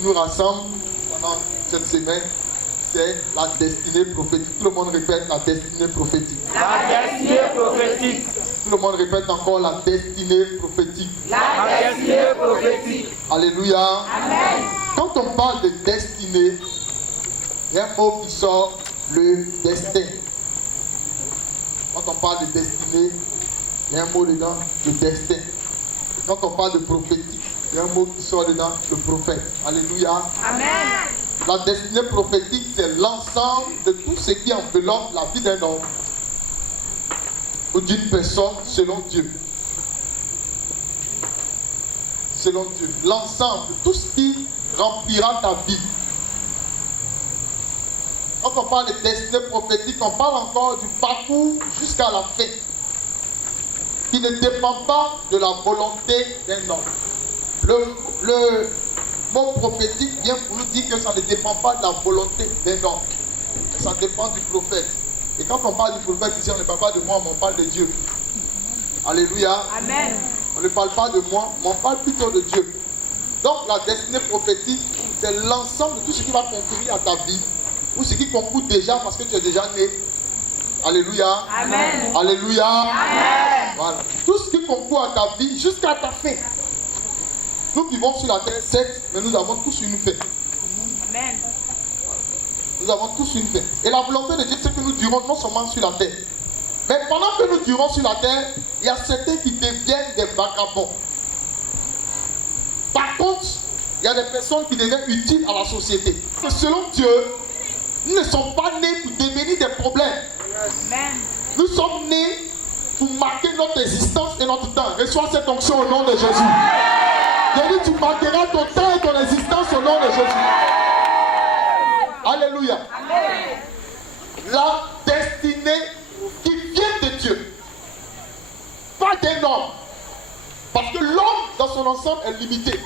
qui nous rassemble pendant cette semaine, c'est la destinée prophétique. Tout le monde répète la destinée prophétique. La destinée prophétique. Tout le monde répète encore la destinée prophétique. La destinée prophétique. Alléluia. Amen. Quand on parle de destinée, il y a un mot qui sort, le destin. Quand on parle de destinée, il y a un mot dedans, le destin. Et quand on parle de prophétique, il y a un mot qui sort dedans, le prophète. Alléluia. Amen. La destinée prophétique, c'est l'ensemble de tout ce qui enveloppe la vie d'un homme ou d'une personne selon Dieu. Selon Dieu. L'ensemble de tout ce qui remplira ta vie. Quand on parle de destinée prophétique, on parle encore du parcours jusqu'à la fin, qui ne dépend pas de la volonté d'un homme. Le mot prophétique vient pour nous dire que ça ne dépend pas de la volonté d'un homme. Ça dépend du prophète. Et quand on parle du prophète, ici on ne parle pas de moi, mais on parle de Dieu. Alléluia. Amen. On ne parle pas de moi, mais on parle plutôt de Dieu. Donc la destinée prophétique, c'est l'ensemble de tout ce qui va concourir à ta vie, ou ce qui concourt déjà parce que tu es déjà né. Alléluia. Amen. Alléluia. Amen. Voilà. Tout ce qui concourt à ta vie jusqu'à ta fin. Nous vivons sur la terre, certes, mais nous avons tous une fin. Amen. Nous avons tous une fin. Et la volonté de Dieu, c'est que nous durons non seulement sur la terre, mais pendant que nous durons sur la terre, il y a certains qui deviennent des vagabonds. Par contre, il y a des personnes qui deviennent utiles à la société. Selon Dieu, nous ne sommes pas nés pour devenir des problèmes. Amen. Nous sommes nés pour marquer notre existence et notre temps. Reçois cette onction au nom de Jésus. J'ai dit, tu marqueras ton temps et ton existence au nom de Jésus. Alléluia. Amen. La destinée qui vient de Dieu, pas d'un homme. Parce que l'homme dans son ensemble est limité.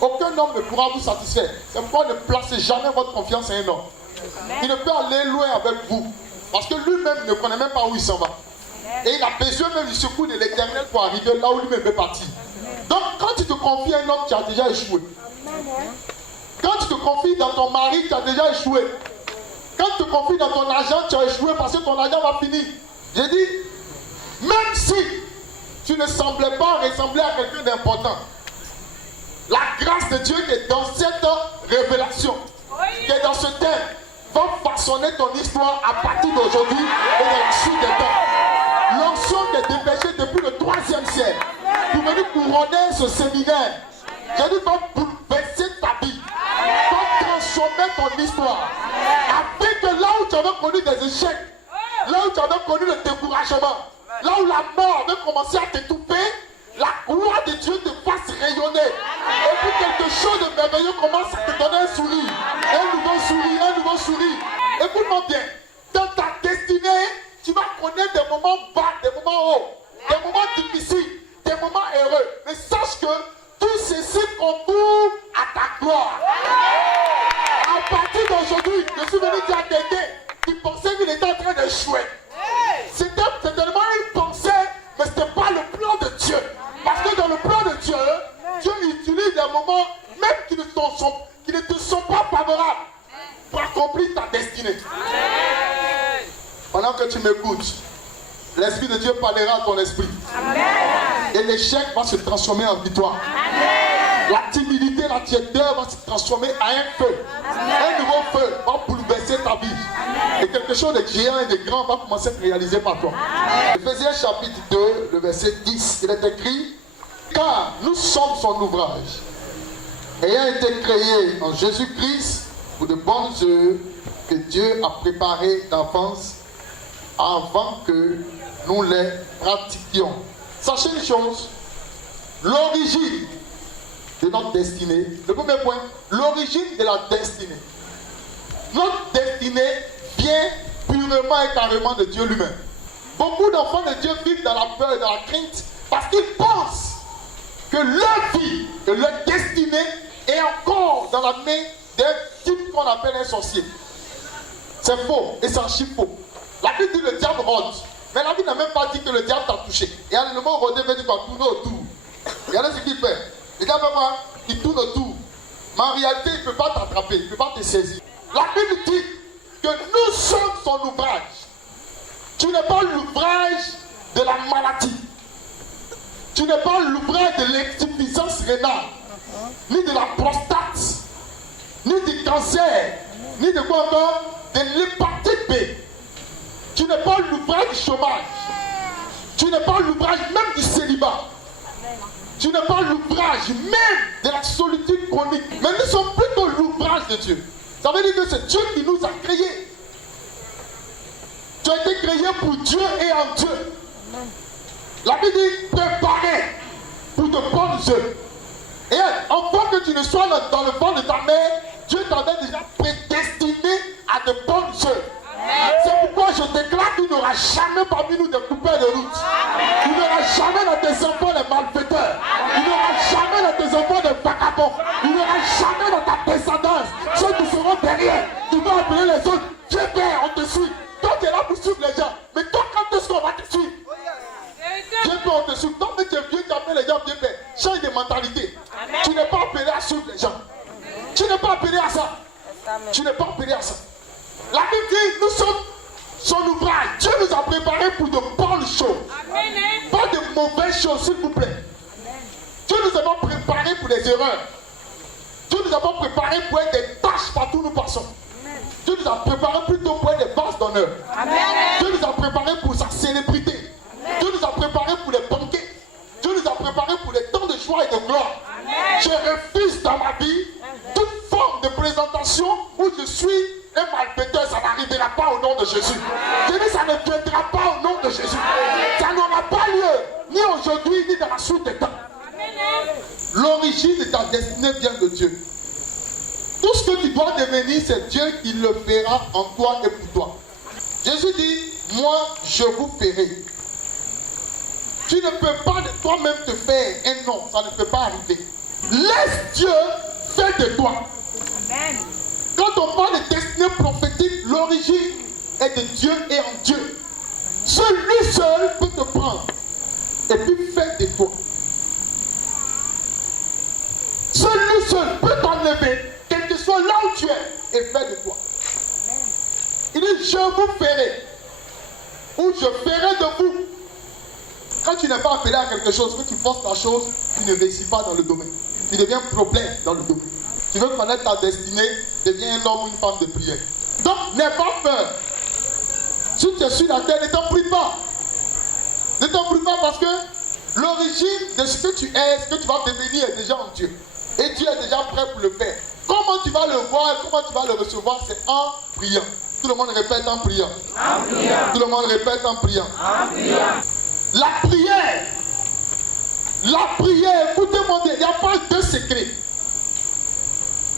Aucun homme ne pourra vous satisfaire. C'est pourquoi ne placez jamais votre confiance en un homme. Il ne peut aller loin avec vous. Parce que lui-même ne connaît même pas où il s'en va. Et il a besoin même du secours de l'Éternel pour arriver là où lui-même veut partir. Donc quand tu te confies à un homme, tu as déjà échoué. Quand tu te confies dans ton mari, tu as déjà échoué. Quand tu te confies dans ton argent, tu as échoué parce que ton argent va finir. J'ai dit, même si tu ne semblais pas ressembler à quelqu'un d'important, la grâce de Dieu qui est dans cette révélation, qui est dans ce thème, va façonner ton histoire à partir d'aujourd'hui et dans le sud des temps. L'onction qui est dépêchée depuis le 3e siècle pour venir couronner ce séminaire. J'ai dit, va bouleverser ta vie, va transformer ton histoire. Afin que là où tu avais connu des échecs, là où tu avais connu le découragement, là où la mort avait commencé à t'étouffer, la gloire de Dieu te fasse rayonner. Et puis quelque chose de merveilleux commence à te donner un sourire. Un nouveau sourire, un nouveau sourire. Écoute-moi bien, dans ta destinée, tu vas connaître des moments bas, des moments hauts, des moments difficiles, des moments heureux. Mais sache que tout ceci concourt à ta gloire. À partir d'aujourd'hui, je suis venu dire à quelqu'un qui pensait qu'il était en train d'échouer. C'était certainement une pensée, mais ce n'était pas le plan de Dieu. Parce que dans le plan de Dieu, Dieu utilise des moments même qui ne te sont pas favorables pour accomplir ta destinée. Pendant que tu m'écoutes, l'Esprit de Dieu parlera à ton esprit. Et l'échec va se transformer en victoire. La timidité, la tiédeur va se transformer en un feu. Un nouveau feu va bouleverser ta vie. Et quelque chose de géant et de grand va commencer à se réaliser par toi. Éphésiens chapitre 2, le verset 10, il est écrit: car nous sommes son ouvrage, ayant été créés en Jésus-Christ pour de bonnes œuvres que Dieu a préparées d'avance avant que nous les pratiquions. Sachez une chose, l'origine de notre destinée, le premier point, l'origine de la destinée. Notre destinée vient purement et carrément de Dieu lui-même. Beaucoup d'enfants de Dieu vivent dans la peur et dans la crainte parce qu'ils pensent que leur vie et leur destinée est encore dans la main d'un type qu'on appelle un sorcier. C'est faux et c'est archi faux. La Bible dit le diable rôde. Mais la Bible n'a même pas dit que le diable t'a touché. Et le mot rôder veut dire qu'on tourne autour. Regardez ce qu'il fait. Le diable, il tourne autour. Mais en réalité, il ne peut pas t'attraper, il ne peut pas te saisir. La Bible dit que nous sommes son ouvrage. Tu n'es pas l'ouvrage de la maladie. Tu n'es pas l'ouvrage de l'insuffisance rénale, ni de la prostate, ni du cancer, ni de quoi encore, de l'hépatite B. Tu n'es pas l'ouvrage du chômage. Tu n'es pas l'ouvrage même du célibat. Tu n'es pas l'ouvrage même de la solitude chronique. Mais nous sommes plutôt l'ouvrage de Dieu. Ça veut dire que c'est Dieu qui nous a créés. Tu as été créé pour Dieu et en Dieu. La Bible dit préparé pour de bonnes œuvres. Et avant que tu ne sois dans le ventre de ta mère, Dieu t'avait déjà prédestiné à de bonnes œuvres. C'est pourquoi je déclare qu'il n'y aura jamais parmi nous des coupeurs de route. Il n'y aura jamais dans tes enfants des malfaiteurs. Il n'y aura jamais dans tes enfants des vagabonds. Il n'y aura jamais dans ta descendance ceux qui seront derrière. Tu vas appeler les autres. Dieu Père, on te suit. Toi, tu es là pour suivre les gens. Mais toi, quand est-ce qu'on va te suivre? Dieu Père, on te suit. Toi, mais tu es vieux, tu appelles les gens Dieu Père. Change de mentalité. Tu n'es pas appelé à suivre les gens. Tu n'es pas appelé à ça. Tu n'es pas appelé à ça. La Bible dit, nous sommes son ouvrage. Dieu nous a préparés pour de bonnes choses. Pas de mauvaises choses, s'il vous plaît. Dieu nous a pas préparés pour des erreurs. Dieu nous a pas préparés pour être des tâches partout où nous passons. Dieu nous a préparés plutôt pour être des bases d'honneur. Dieu nous a préparés pour sa célébrité. Dieu nous a préparés pour les banquets. Dieu nous a préparés pour les temps de joie et de gloire. Je refuse dans ma vie toute forme de présentation où je suis un malfaiteur. Ça n'arrivera pas au nom de Jésus. Je dis, ça ne viendra pas au nom de Jésus. Ça n'aura pas lieu, ni aujourd'hui, ni dans la suite des temps. L'origine de ta destinée vient de Dieu. Tout ce que tu dois devenir, c'est Dieu qui le fera en toi et pour toi. Jésus dit, moi, je vous ferai. Tu ne peux pas de toi-même te faire un nom. Ça ne peut pas arriver. Laisse Dieu faire de toi. Amen. Quand on parle de destinée prophétique, l'origine est de Dieu et en Dieu. Celui seul peut te prendre et puis faire de toi. Celui seul peut t'enlever, quel que soit là où tu es, et faire de toi. Il dit, je vous ferai, ou je ferai de vous. Quand tu n'es pas appelé à quelque chose, que tu forces la chose, tu ne réussis pas dans le domaine. Tu deviens problème dans le domaine. Tu veux connaître ta destinée, deviens un homme ou une femme de prière. Donc, n'aie pas peur. Si tu es sur la terre, ne t'en prie pas. Ne t'en prie pas parce que l'origine de ce que tu es, ce que tu vas devenir est déjà en Dieu. Et Dieu est déjà prêt pour le faire. Comment tu vas le voir, comment tu vas le recevoir, c'est en priant. Tout le monde répète en priant. En priant. Tout le monde répète en priant. En priant. La prière, écoutez-moi bien, il n'y a pas de secret.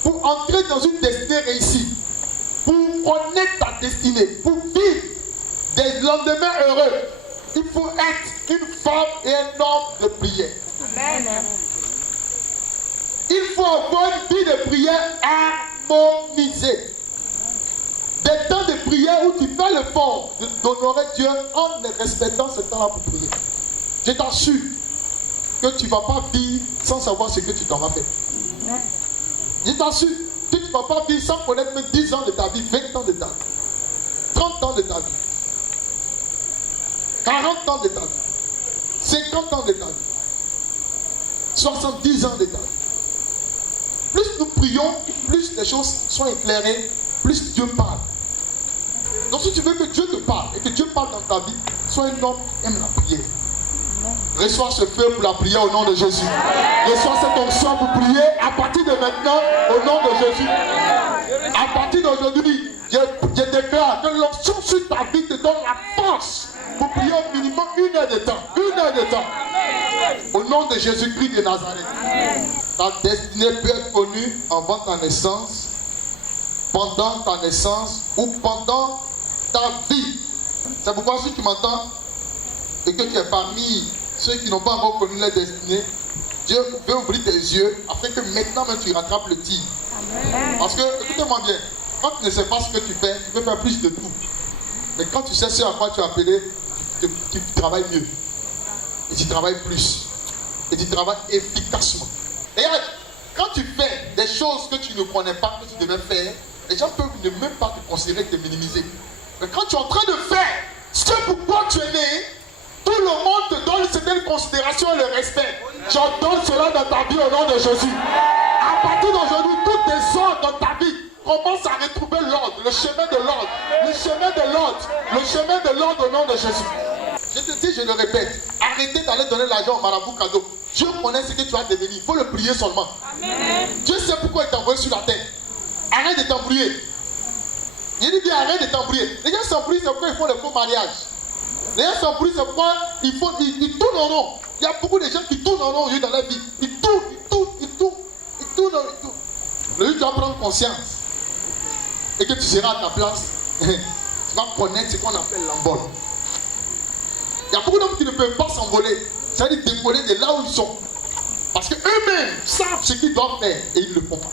Pour entrer dans une destinée réussie, pour connaître ta destinée, pour vivre des lendemains heureux, il faut être une femme et un homme de prière. Amen. Il faut avoir une vie de prière harmonisée. Des temps de prière où tu fais l'effort d'honorer Dieu en respectant ce temps-là pour prier. Je t'assure que tu ne vas pas vivre sans savoir ce que tu t'auras fait. Je t'assure que tu ne vas pas vivre sans connaître même 10 ans de ta vie, 20 ans de ta vie, 30 ans de ta vie, 40 ans de ta vie, 50 ans de ta vie, 70 ans de ta vie. Plus nous prions, plus les choses sont éclairées, plus Dieu parle. Donc si tu veux que Dieu te parle et que Dieu parle dans ta vie, sois un homme qui aime la prière. Reçois ce feu pour la prière au nom de Jésus. Reçois cette onction pour prier à partir de maintenant au nom de Jésus. À partir d'aujourd'hui, je déclare que l'onction sur ta vie te donne la force pour prier au minimum 1 heure de temps. 1 heure de temps. Au nom de Jésus-Christ de Nazareth. Ta destinée peut être connue avant ta naissance, pendant ta naissance ou pendant ta vie. C'est pourquoi si tu m'entends et que tu es parmi ceux qui n'ont pas encore connu leur destinée, Dieu veut ouvrir tes yeux afin que maintenant même tu rattrapes le tir. Parce que, écoutez-moi bien, quand tu ne sais pas ce que tu fais, tu peux faire plus de tout. Mais quand tu sais ce à quoi tu es appelé, tu travailles mieux. Et tu travailles plus. Et tu travailles efficacement. Et quand tu fais des choses que tu ne connais pas, que tu devais faire, les gens peuvent ne même pas te considérer, te minimiser. Mais quand tu es en train de faire ce pourquoi tu es né, tout le monde te donne une certaine considération et le respect. J'ordonne cela dans ta vie au nom de Jésus. À partir d'aujourd'hui, tout désordre dans ta vie commence à retrouver l'ordre, le chemin de l'ordre, le chemin de l'ordre, le chemin de l'ordre au nom de Jésus. Je te dis, je le répète, arrêtez d'aller donner l'argent au marabout cadeau. Dieu connaît ce que tu vas devenir, il faut le prier seulement. Amen. Dieu sait pourquoi il t'a envoyé sur la terre. Arrête de t'embrouiller. Il dit bien, arrête de t'embrouiller. Les gens s'embrouillent, c'est pourquoi ils font les faux mariages. Les gens s'embrouillent, c'est pourquoi ils tournent en rond. Il y a beaucoup de gens qui tournent en rond dans la vie. Ils tournent. Le jour où tu vas prendre conscience et que tu seras à ta place, tu vas connaître ce qu'on appelle l'envol. Il y a beaucoup d'hommes qui ne peuvent pas s'envoler, c'est-à-dire décoller de là où ils sont. Parce qu'eux-mêmes savent ce qu'ils doivent faire et ils ne le font pas.